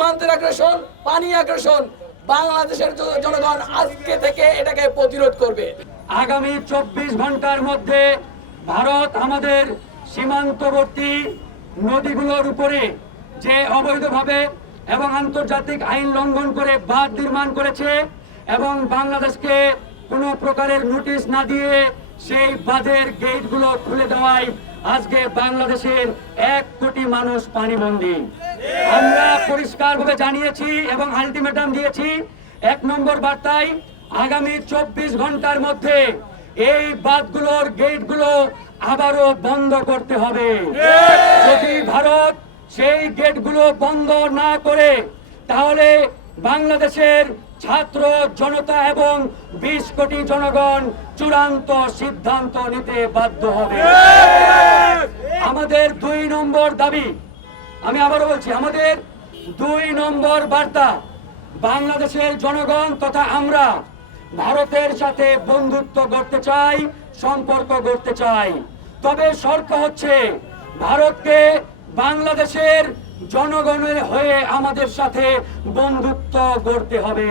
সীমান্তের আগ্রাসন, পানি আগ্রাসন, বাংলাদেশের জনগণ আজকে থেকে এটাকে প্রতিরোধ করবে। আগামী 24 ঘন্টার মধ্যে ভারত আমাদের সীমান্তবর্তী নদীগুলোর উপরে যে অবৈধভাবে এবং আন্তর্জাতিক আইন লঙ্ঘন করে বাঁধ নির্মাণ করেছে এবং বাংলাদেশকে কোনো প্রকারের নোটিশ না দিয়ে সেই বাঁধের গেটগুলো খুলে দেওয়ায় আজকে বাংলাদেশের 1 কোটি মানুষ পানিবন্দী। আমরা পরিষ্কারভাবে জানিয়েছি এবং আলটিমেটাম দিয়েছি 1 নম্বর বার্তায় আগামী 24 ঘন্টার মধ্যে এই বাঁধগুলোর গেটগুলো আবারও বন্ধ করতে হবে। যদি ভারত সেই গেটগুলো বন্ধ না করে তাহলে বাংলাদেশের ছাত্র জনতা এবং 20 কোটি জনগণ চূড়ান্ত সিদ্ধান্ত নিতে বাধ্য হবে। আমাদের 2 নম্বর দাবি, আমি আবারও বলছি, আমাদের 2 নম্বর বার্তা, বাংলাদেশের জনগণ তথা আমরা ভারতের সাথে বন্ধুত্ব করতে চাই, সম্পর্ক করতে চাই। তবে শর্ত হচ্ছে ভারতকে বাংলাদেশের জনগণের হয়ে আমাদের সাথে বন্ধুত্ব করতে হবে।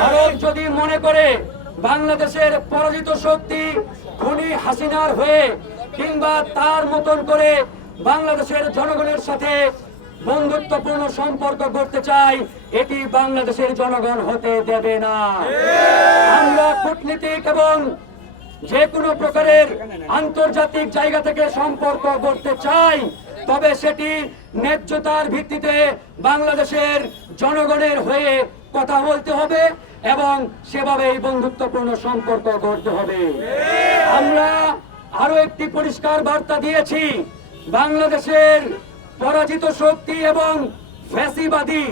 ভারত যদি মনে করে বাংলাদেশের পরাজিত শক্তি খুনি হাসিনার হয়ে কিংবা তার মতন করে বাংলাদেশের জনগণের সাথে বন্ধুত্বপূর্ণ সম্পর্ক করতে চাই, এটি বাংলাদেশের জনগণ হতে দেবে না। আমরা কূটনীতিক এবং যে কোনো প্রকারের আন্তর্জাতিক জায়গা থেকে সম্পর্ক করতে চাই, তবে সেটি ন্যায্যতার ভিত্তিতে বাংলাদেশের জনগণের হয়ে কথা বলতে হবে এবং সেভাবেই বন্ধুত্বপূর্ণ সম্পর্ক করতে হবে। আমরা আরো একটি পরিষ্কার বার্তা দিয়েছি, বাংলাদেশের পরাজিত শক্তি এবং ফ্যাসিবাদী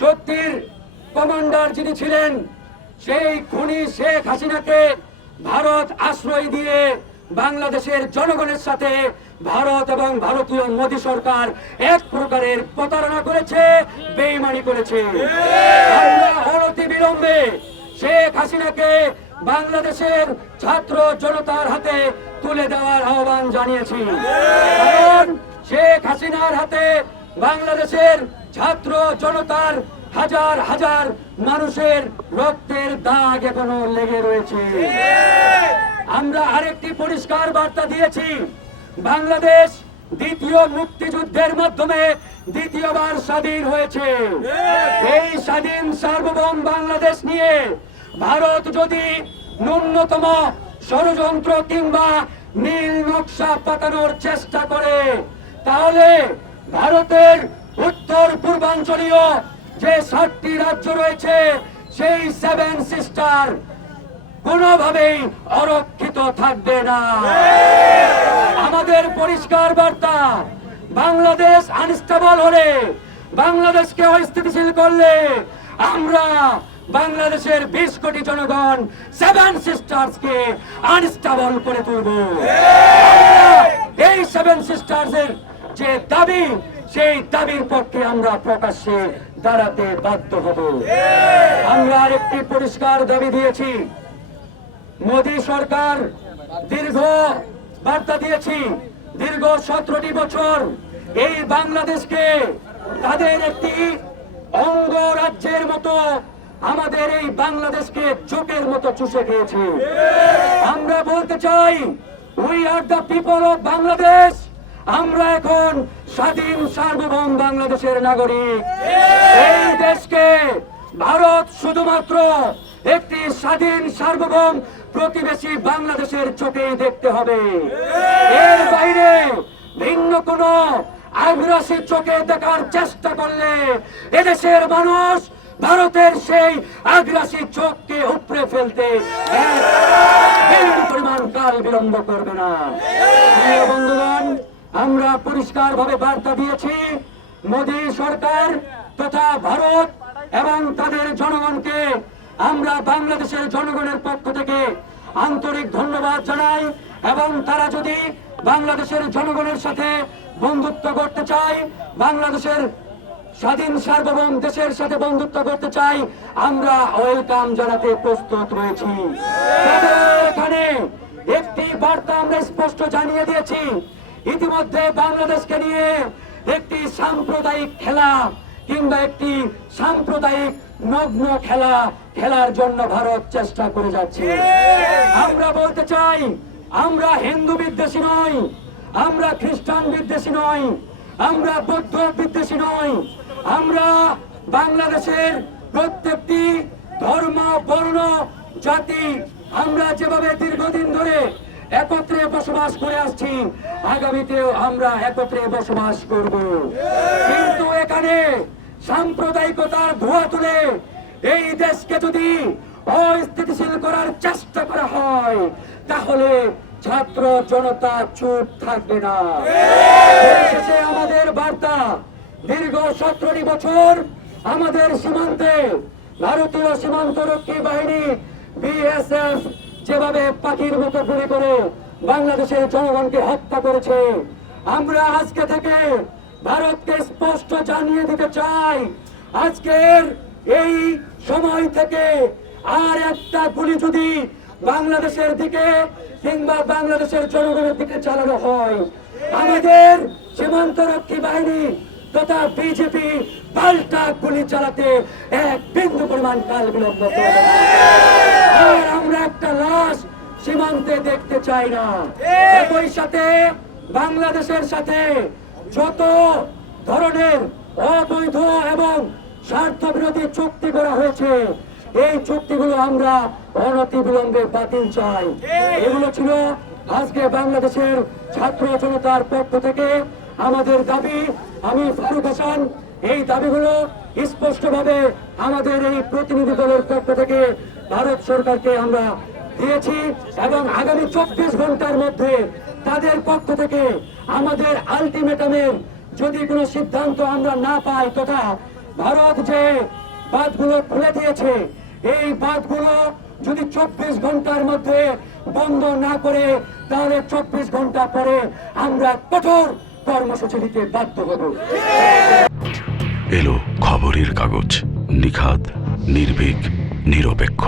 শক্তির কমান্ডার যিনি ছিলেন সেই খুনি শেখ হাসিনাকে ভারত আশ্রয় দিয়ে বাংলাদেশের জনগণের সাথে ভারত এবং ভারতীয় মোদী সরকার এক প্রকারের প্রতারণা করেছে, বেঈমানি করেছে। আমরা অনতি বিলম্বে শেখ হাসিনাকে বাংলাদেশের ছাত্র জনতার হাতে তুলে দেওয়ার আহ্বান জানিয়েছি। কারণ শেখ হাসিনার হাতে বাংলাদেশের ছাত্র জনতার হাজার হাজার মানুষের রক্তের দাগ এখনো লেগে রয়েছে। আমরা আরেকটি পরিষ্কার বার্তা দিয়েছি, বাংলাদেশ দ্বিতীয় মুক্তিযুদ্ধের মাধ্যমে দ্বিতীয়বার স্বাধীন হয়েছে। এই স্বাধীন সার্বভৌম বাংলাদেশ নিয়ে ভারত যদি ন্যূনতম ষড়যন্ত্র কিংবা নীল নকশা পাতানোর চেষ্টা করে, তাহলে ভারতের উত্তর পূর্বাঞ্চলীয় যে 7টি রাজ্য রয়েছে সেই 7 সিস্টার কোনোভাবেই অরক্ষিত থাকবে না। আমাদের পরিষ্কার বার্তা, বাংলাদেশ আনস্টেবল হলে, বাংলাদেশকে অস্থিতিশীল করলে আমরা বাংলাদেশের 20 কোটি জনগণ 7 সিস্টার্স কে আনস্টেবল করে তুলব। এই 7 সিস্টার্স এর যে দাবি, সেই দাবির পক্ষে আমরা প্রকাশ্যে দাঁড়াতে বাধ্য হব। আমরা আরেকটি পরিষ্কার দাবি দিয়েছি, মোদী সরকার দীর্ঘ বার্তা দিয়েছি, দীর্ঘ 17টি বছর এই বাংলাদেশকে তাদের একটি অঙ্গ রাজ্যের মতো আমাদের এই বাংলাদেশকে চোখের মতো চুষে খেয়েছে। আমরা বলতে চাই, we are the people of Bangladesh. আমরা এখন স্বাধীন সার্বভৌম বাংলাদেশের নাগরিক। এই দেশকে ভারত শুধুমাত্র একটি স্বাধীন সার্বভৌম প্রতিবেশী বাংলাদেশের চোখেই দেখতে হবে। এর বাইরে ভিন্ন কোন আগ্রাসী চোখে দেখার চেষ্টা করলে এদেশের মানুষ ভারতের সেই আগ্রাসী চোখকে উপড়ে ফেলতে পরিমাণ কাল বিলম্ব করবে না। বন্ধুগণ, আমরা পরিষ্কার ভাবে বার্তা দিয়েছি, মোদী সরকার তথা ভারত এবং তাদের জনগণকে আমরা বাংলাদেশের জনগণের পক্ষ থেকে আন্তরিক ধন্যবাদ জানাই। এবং তারা যদি বাংলাদেশের জনগণের সাথে বন্ধুত্ব করতে চায়, বাংলাদেশের স্বাধীন সার্বভৌম দেশের সাথে বন্ধুত্ব করতে চাই, আমরা ওয়েলকাম জানাতে প্রস্তুত রয়েছি। এখানে একটি বার্তা আমরা স্পষ্ট জানিয়ে দিয়েছি, ইতিমধ্যে বাংলাদেশকে নিয়ে একটি সাম্প্রদায়িক খেলা কিংবা একটি সাম্প্রদায়িক নগ্ন খেলা খেলার জন্য ভারত চেষ্টা করে যাচ্ছে। আমরা বলতে চাই, আমরা হিন্দু বিদ্বেষী নই, আমরা খ্রিস্টান বিদ্বেষী নই, আমরা বৌদ্ধ বিদ্বেষী নই। আমরা বাংলাদেশের প্রত্যেকটি ধর্ম, বর্ণ, জাতি আমরা যেভাবে দীর্ঘদিন ধরে একত্রে বসবাস করে আসছি, আগামীতেও আমরা একত্রে বসবাস করব। কিন্তু এখানে সাম্প্রদায়িকতার ধোঁয়া তুলে এই দেশকে যদি অস্থিতিশীল করার চেষ্টা করা হয়, তাহলে ছাত্র জনতা চুপ থাকবে না। শেষে আমাদের বার্তা, দীর্ঘ 17 বছর আমাদের সীমান্তে ভারতীয় সীমান্তরক্ষী বাহিনী বিএসএফ যেভাবে পাখির মতো গুলি করে বাংলাদেশের জনগণকে হত্যা করেছে, আমরা আজকে থেকে ভারতকে স্পষ্ট জানিয়ে দিতে চাই, আজকের এই সময় থেকে আর একটা গুলি যদি বাংলাদেশের দিকে কিংবা বাংলাদেশের জনগণের দিকে চালানো হয়, আমাদের সীমান্তরক্ষী বাহিনী তথা বিজেপি পাল্টা গুলি চালাতে এক বিন্দু পরিমাণ কাল বিলম্ব করবে না। আর আমরা একটা লাশ সীমান্তে দেখতে চাই না। একই সাথে বাংলাদেশের সাথে যত ধরনের অবৈধ এবং স্বার্থ বিরোধী চুক্তি করা হয়েছে, এই চুক্তিগুলো আমরা অনতিবিলম্বে বাতিল চাই। এগুলো ছিল আজকে বাংলাদেশের ছাত্র জনতার পক্ষ থেকে আমাদের দাবি। আমি ফারুক হাসান এই দাবিগুলো স্পষ্টভাবে আমাদের এই প্রতিনিধি দলের পক্ষ থেকে ভারত সরকারকে আমরা দিয়েছি এবং আগামী 24 ঘন্টার মধ্যে তাদের পক্ষ থেকে আমাদের আলটিমেটামের যদি কোনো সিদ্ধান্ত আমরা না পাই, তথা ভারত যে বাঁধগুলো খুলে দিয়েছে এই বাঁধগুলো যদি 24 ঘন্টার মধ্যে বন্ধ না করে, তাহলে 24 ঘন্টা পরে আমরা কঠোর কর্মসূচি নিতে বাধ্য হব। এলো খবরের কাগজ, নিখাত, নির্ভীক, নিরপেক্ষ।